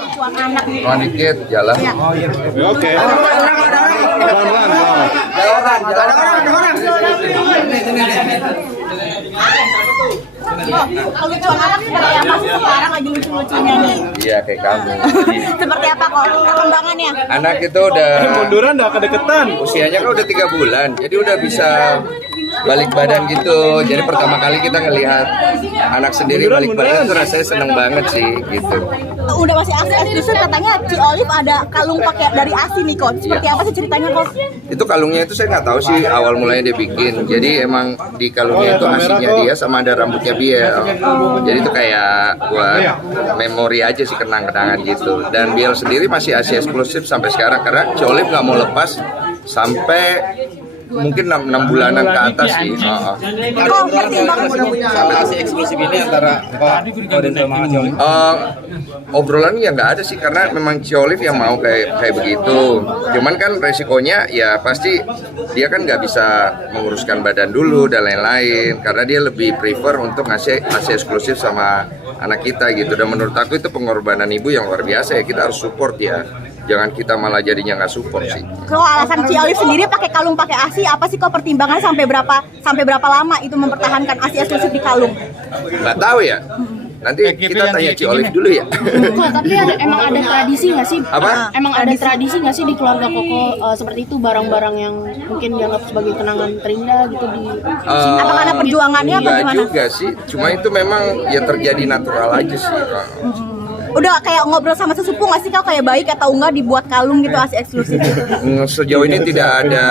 kelucuan anak nih. Oh, dikit jalan. Ya. Oke. Kelucuan anak seperti apa sih sekarang lagi lucu-lucunya nih? Iya, kayak kamu. Seperti apa kok perkembangannya? Anak itu udah Munduran udah kedeketan. usianya kan udah 3 bulan, jadi udah bisa balik badan gitu. Jadi pertama kali kita ngelihat anak sendiri balik badan itu rasanya seneng banget sih gitu. Udah masih asli justru katanya Ci Olive ada kalung pakai dari ASI nih kok. Seperti apa sih ceritanya kok? Itu kalungnya itu saya nggak tahu sih awal mulanya dia bikin. Jadi emang di kalungnya itu aslinya dia sama ada rambutnya Biel. Jadi itu kayak buat memori aja sih, kenang-kenangan gitu. Dan Biel sendiri masih ASI eksklusif sampai sekarang karena Ci Olive nggak mau lepas sampai mungkin 6 bulanan ke atas sih. Kok pertimbangan Sampai eksklusif ini antara Oden sama Ci Olive. Obrolan ya nggak ada sih karena memang Ci Olive yang mau kayak begitu. Cuman kan resikonya ya pasti dia kan nggak bisa menguruskan badan dulu dan lain-lain karena dia lebih prefer untuk ngasih eksklusif sama anak kita gitu. Dan menurut aku itu pengorbanan ibu yang luar biasa ya, kita harus support ya. Jangan kita malah jadinya nggak support sih. Kalau alasan Ci Olive sendiri pakai kalung pakai ASI apa sih kok pertimbangannya sampai berapa lama itu mempertahankan ASI eksklusif di kalung? Nggak tahu ya. Nanti kita tanya Ci Olive dulu ya. Kok, tapi emang ada tradisi nggak sih? Apa? Emang ada tradisi nggak sih di keluarga Koko seperti itu barang-barang yang mungkin dianggap sebagai kenangan terindah gitu di Apa karena perjuangannya apa Nggak gimana? juga sih. Cuma itu memang ya terjadi natural aja sih. Udah kayak ngobrol sama sesepuh nggak sih kau kayak baik atau enggak dibuat kalung gitu ASI eksklusif? Sejauh ini tidak ada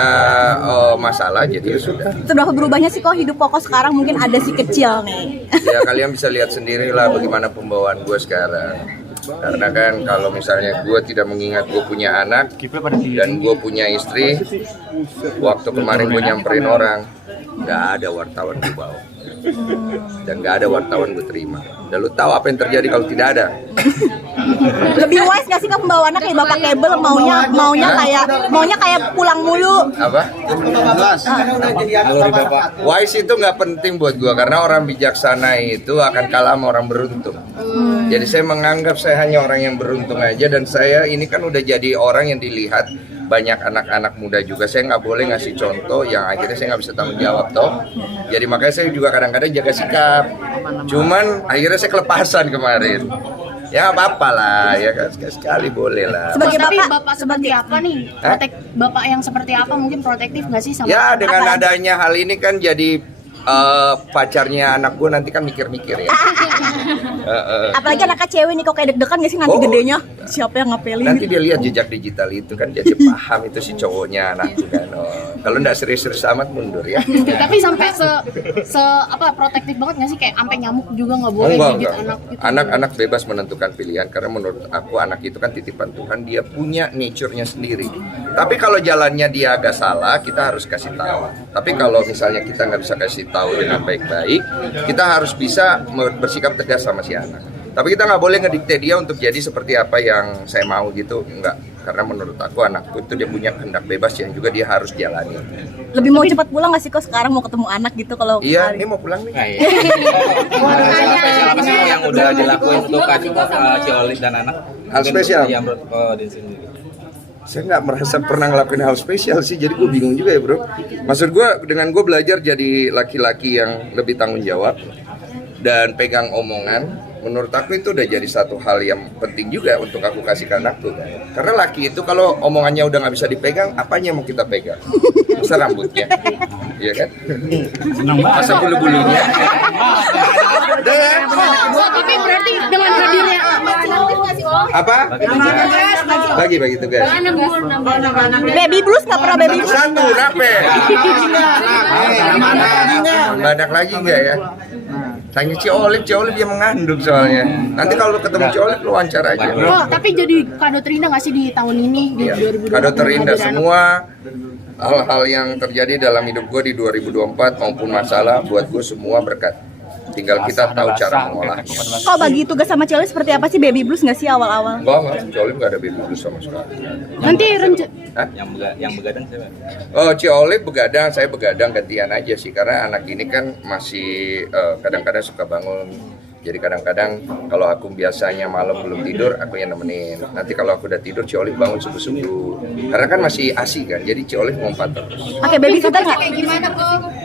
masalah, jadi ya sudah. Seberapa berubahnya sih kok hidup Koko sekarang mungkin ada si kecil nih. Ya kalian bisa lihat sendiri lah bagaimana pembawaan gue sekarang. Karena kan kalau misalnya gue tidak mengingat gue punya anak dan gue punya istri, waktu kemarin gue nyamperin orang, nggak ada wartawan gue bawa dan nggak ada wartawan gue terima. Dan lu tahu apa yang terjadi kalau tidak ada? Lebih wise nggak sih kok pembawaannya kayak Bapak Kabel maunya kayak pulang mulu. Apa? Wise itu nggak penting buat gue karena orang bijaksana itu akan kalah sama orang beruntung. Jadi saya menganggap saya hanya orang yang beruntung aja dan saya ini kan udah jadi orang yang dilihat banyak anak-anak muda juga. Saya nggak boleh ngasih contoh yang akhirnya saya nggak bisa tanggung jawab toh. Jadi makanya saya juga kadang-kadang jaga sikap. Cuman akhirnya saya kelepasan kemarin. Ya apa-apa lah, ya kan sekali boleh lah. Sebagai tapi bapak- bapak seperti apa nih? Bapak yang seperti apa mungkin protektif nggak sih sama? Ya dengan apa? adanya hal ini kan jadi pacarnya anak gue nanti kan mikir-mikir ya. Apalagi anaknya cewek nih kok kayak deg-degan nggak sih nanti Oh. gedenya siapa yang ngapelin? Nanti dia lihat jejak digital itu kan jadi paham itu si cowoknya anakku kan. Kalau nggak serius-serius amat mundur ya. Tapi sampai se apa protektif banget nggak sih kayak sampai nyamuk juga nggak boleh Enggak, gigit enggak. anak gitu. Anak-anak bebas menentukan pilihan karena menurut aku anak itu kan titipan Tuhan, dia punya nature-nya sendiri. Tapi kalau jalannya dia agak salah, kita harus kasih tahu. Tapi kalau misalnya kita nggak bisa kasih tahu dengan baik-baik, kita harus bisa bersikap tegas sama si anak. Tapi kita nggak boleh ngedikte dia untuk jadi seperti apa yang saya mau gitu, enggak. Karena menurut aku anakku itu dia punya kehendak bebas yang juga dia harus jalani. Lebih mau cepat pulang nggak sih kok sekarang mau ketemu anak gitu kalau Iya, ini mau pulang nih. Spesial apa sih yang udah dilakuin untuk Ci Olive dan anak? Hal spesial? Yang menurut Oden sendiri. Saya nggak merasa pernah ngelakuin hal spesial sih, jadi gue bingung juga ya bro. Maksud gue dengan gue belajar jadi laki-laki yang lebih tanggung jawab dan pegang omongan, menurut aku itu udah jadi satu hal yang penting juga untuk aku kasih ke anakku. Karena laki itu kalau omongannya udah nggak bisa dipegang, apanya mau kita pegang? Masa rambutnya, iya kan? Masa bulu-bulunya? Tapi berarti dengan hadirnya Apa? Bagi tugas. baby blues nggak pernah baby blues? Satu, rape. Banyak lagi enggak ya? Tanya Ci Olive yang mengandung soalnya. Nanti kalau ketemu Ci Olive lu wawancara aja. Oh, tapi jadi kado terindah nggak sih di tahun ini di Iya, 2024? kado terindah semua hal-hal yang terjadi dalam hidup gue di 2024 maupun masalah buat gue semua berkat. Tinggal kita tahu cara mengolahnya. Kok bagi tugas sama Ci Olive seperti apa sih baby blues nggak sih awal-awal? Enggak, Ci Olive nggak ada baby blues sama sekali. Nanti Hah? Yang begadang siapa? Oh, Ci Olive begadang, saya begadang gantian aja sih karena anak ini kan masih kadang-kadang suka bangun Jadi kadang-kadang kalau aku biasanya malam belum tidur, aku yang nemenin. Nanti kalau aku udah tidur, Ciolif bangun subuh-subuh. Karena kan masih ASI kan, jadi Ciolif ngumpat terus. Oke, babysitter nggak?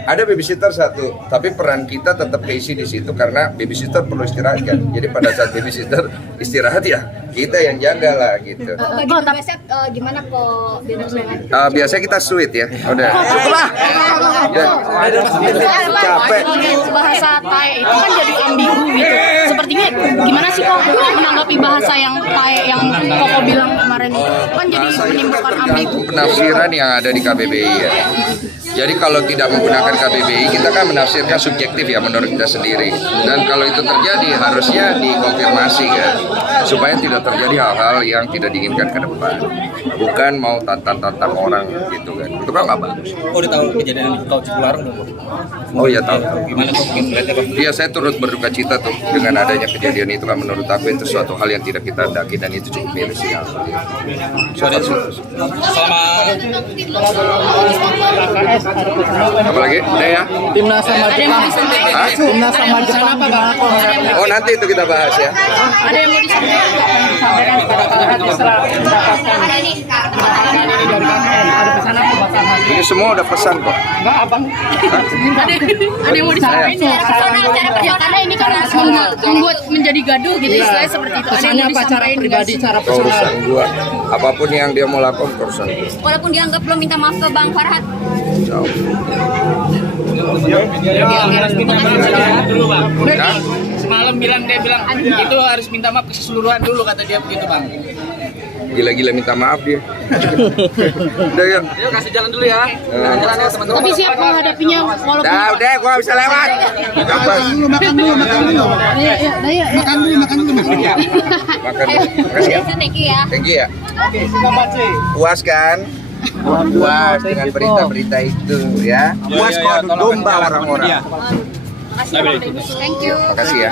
Ada babysitter satu, tapi peran kita tetap keisi di situ karena babysitter perlu istirahat kan. Jadi pada saat babysitter istirahat ya kita yang jaga lah gitu. Gimana kok Biasanya kita sweet ya. Udah, cukup lah. Capek. Bahasa Thai itu kan jadi ambigu gitu. Sepertinya gimana sih kok menanggapi bahasa yang Thai yang Koko bilang kemarin itu kan jadi menimbulkan ambigu. Penafsiran yang ada di KBBI ya. Jadi kalau tidak menggunakan KBBI, kita kan menafsirkan subjektif ya menurut kita sendiri. Dan kalau itu terjadi harusnya dikonfirmasi kan, supaya tidak terjadi hal-hal yang tidak diinginkan ke depan. Bukan mau tantang-tantang orang gitu kan. Itu kan nggak bagus. Oh, udah tahu kejadian di Tol Cipularang belum? Oh ya tahu. Gimana kok mungkin melihatnya kok? Iya, saya turut berduka cita tuh dengan adanya kejadian itu kan, menurut aku itu suatu hal yang tidak kita hendaki dan itu cukup miris ya. Selama Apa lagi? Udah ya? Timnas sama Jepang. Hah? Timnas sama Jepang gimana kok? Oh nanti itu kita bahas ya. Ada yang mau disampaikan? Sampaikan kepada Farhat setelah mendapatkan penghargaan ini dari KKN. Ada pesan apa buat Farhat? Ini semua udah pesan kok. Enggak, abang. Ada yang mau disampaikan? Ya karena ini kan membuat menjadi gaduh gitu istilahnya seperti itu. Ada yang Pesannya mau apa cara disampaikan pribadi, cara Urusan personal? gua. Apapun yang dia mau lakukan urusan gua. walaupun dianggap belum minta maaf ke Bang Farhat? Jauh. dulu bang. Hah? Semalam dia bilang itu harus minta maaf keseluruhan dulu kata dia begitu bang. Gila-gila minta maaf dia. Udah yuk. Yuk kasih jalan dulu ya. Jalan ya teman-teman. Tapi siap menghadapinya walaupun Udah, gua bisa lewat. Apa? Makan dulu. Makan dulu. Makan. Makasih ya. Thank you ya. Thank you ya. Oke, sudah baca. Puas kan? Puas dengan berita-berita itu ya. Puas kok adu domba orang-orang. Thank you. Makasih ya.